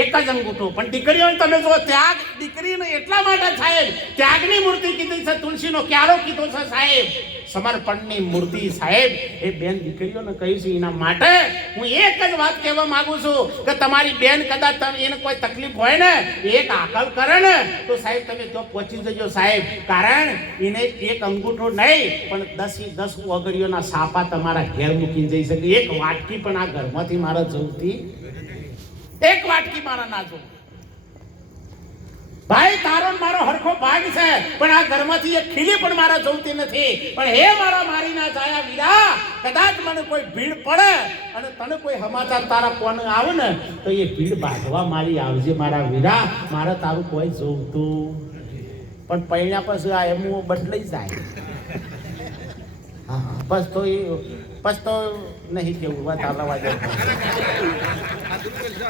એક જ અંગૂઠો. પણ દીકરીઓને તમે જો ત્યાગ દીકરીને એટલા માટે સાહેબ ત્યાગની મૂર્તિ કીધી છે, તુલસીનો ક્યારો કીધો છે, સાહેબ? સમર્પણની મૂર્તિ, સાહેબ. એ બેન દીકરીઓને કહી છે, એના માટે હું એક જ વાત કહેવા માંગુ છું કે તમારી બેન કદાચ એને કોઈ તકલીફ હોય ને, એક આકલ કરે ને, તો સાહેબ તમે તો પહોંચી જજો, સાહેબ. કારણ એને એક અંગૂઠો નહીં, પણ દસ દસ ઓગળીઓના સાપા તમારા ઘેર મૂકી જઈ શકે. એક વાટકી પણ આ ઘરમાંથી મારા જવતી એક વાટકી મારા નાજો ભાઈ, તારો મારો હરખો ભાગ છે, પણ આ ઘરમાંથી એક ખીલી પણ મારા જોવતી નથી. પણ હે મારા મારી ના જાયા વીરા, કદાચ મને કોઈ ભીડ પડે અને તને કોઈ સમાચાર તારા કોણ આવે ને, તો એ ભીડ બાંધવા મારી આવજે મારા વીરા. મારે તારું કોઈ જોવતું પણ પૈણ્યા પછી આ એમ બદલાઈ જાય. બસ તો એ, બસ તો નહીં કેવું વાત હાલવા દે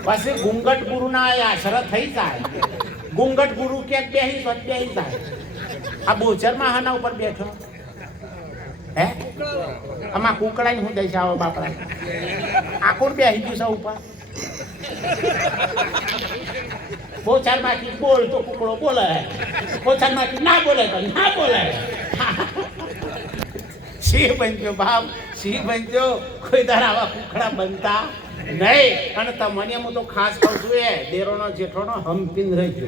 પછી ઘૂંઘટ ગુરુ ના આશરા થઈ જાય. ઘૂંઘટ ગુરુ ક્યાંક બેહી તો બેહી જાય. આ બોચરમાં હાના ઉપર બેઠો. હે? આમાં કુકડાઈ હું દઈશ આવો બાપરા આ કોણ બેહી ગયું છે ઉપર? બોચારમાંથી બોલ તો કુકડો બોલે. બોચારમાંથી ના બોલે તો ના બોલે. સિંહ બનજો બાપ. સિંહ બનજો કોઈ દર આવા કુકડા બનતા નહીં. અને તમને હું તો ખાસ કહું છું એ, દેરોનો જેઠોનો હમ્પીન રહેજો.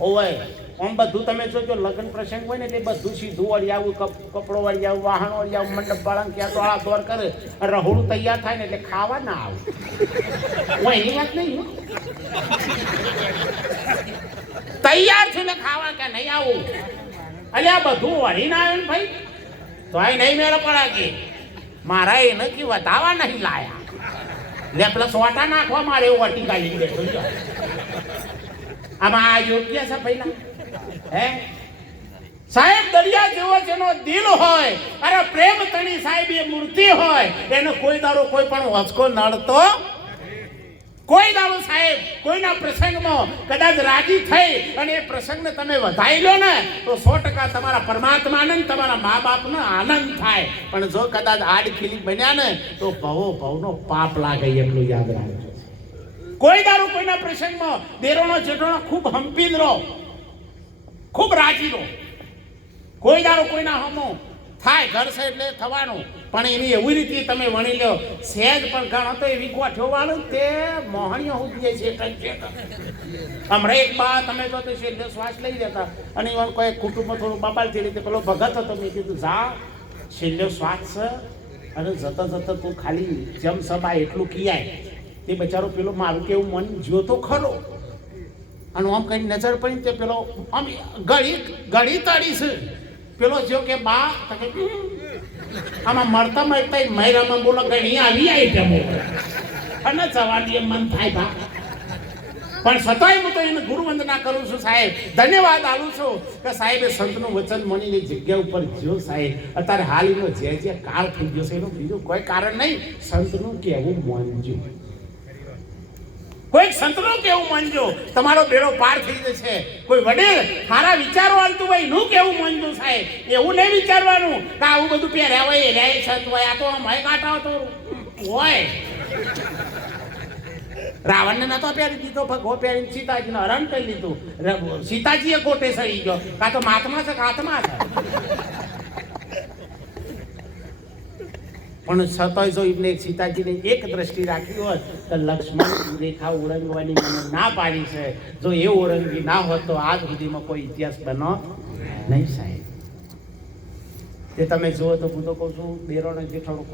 ઓય, આમ બધું તમે જોજો, લગ્ન પ્રસંગ હોય ને એટલે બધું સીધું વળી કપ- કપડો વળી આવું, વાહનો વળી આવું, મંડપ વાળા ક્યાં દોડા દોડ કરે. રહોડું તૈયાર થાય ને એટલે ખાવા ના આવે. હું એની વાત નહીં તૈયાર છે ને ખાવા કે નહીં આવું? અલ્યા, બધું વળી ના ને ભાઈ. તો આ નહીં મેળ પડે કે મારા એ નથી વધાવા નહીં લાયા. ને પેલા સોટા નાખવા મારે એવું વટી કાઢી બેઠો આમાં આ યોગ્ય છે પહેલા હે? સાહેબ, દરિયા જેવો જેનો દિલ હોય, અરે પ્રેમ તણી સાહેબ એ મૂર્તિ હોય, એને કોઈ દારો કોઈ પણ વસકો નડતો કોઈ દાડો સાહેબ, કોઈના પ્રસંગમાં કદાચ રાજી થઈ અને એ પ્રસંગને તમે વધાઈ લો ને, તો સો ટકા તમારા પરમાત્માને તમારા મા બાપને આનંદ થાય. પણ જો કદાચ આડ ખીલી બન્યા ને, તો ભવો ભવનો પાપ લાગે એટલું યાદ રાખજો. કોઈ દારૂ કોઈના પ્રસંગમાં દેરોનો જેટોનો ખૂબ હંપીન રહો, ખૂબ રાજી રહો. કોઈ દારૂ કોઈના હમો થાય, ઘર છે એટલે થવાનું. પણ એની એવી રીતે તમે વણી લો સહેજ પણ ઘણો તો એવી ગોઠો વાળું તે મોહણીઓ ઉઠી જાય છે હમણાં એક બા તમે જો તો એટલે શ્વાસ લઈ જતા અને એવા કોઈ કુટુંબમાં થોડું બાબાલથી રીતે પેલો ભગત હતો, મેં કીધું, જા છેલ્લો શ્વાસ અને જતા જતા તું ખાલી જેમ સભા એટલું કિયાય તે બચારો પેલો, મારું કેવું મન જોતો ખરો. અને આમ કઈ નજર પડી તે પેલો આમ ગળી ગળી તાળી છે. પેલો જો કે બા કે. આમાં મળતા મળતા મહિરામાં બોલો, ગણી આવી આઈટમ અને જવાની મન થાય બા. પણ છતાંય હું તો એને ગુરુ વંદના કરું છું સાહેબ. ધન્યવાદ આલું છું કે સાહેબે સંતનું વચન મનીની જગ્યા ઉપર જો સાહેબ. અત્યારે હાલ એનો જે જે કાળ થઈ ગયો છે, એનું બીજું કોઈ કારણ નહીં. સંતનું કહેવું માનજો કોઈ સંતનું કેવું માનજો? તમારો બેડો પાર થઈ જશે. કોઈ વડીલ મારા વિચારો આવતું હોયનું કેવું માનજો સાહેબ? એવું નહીં વિચારવાનું કે આવું બધું પહેર્યા હોય રે સંત હોય, આ તો મય કાંટા તો હોય. રાવણને નતો પહેરી દીધો, ભગવો પહેરીને સીતાજીને હરણ કરી લીધું. સીતાજીએ કોટે સરી ગયો. કાં તો માથમાં છે કાથમાં છે? પણ છતાંય જો એમને સીતાજીને એક દ્રષ્ટિ રાખી હોત, તો લક્ષ્મણ રેખા ઓળંગવાની મને ના પાડી છે. જો એ ઓળંગી ના હોત, તો આજ સુધીમાં કોઈ ઇતિહાસ બનો નહીં સાહેબ. તે તમે જુઓ તો હું તો કહું છું, બેરોને જેઠાણું ખૂબ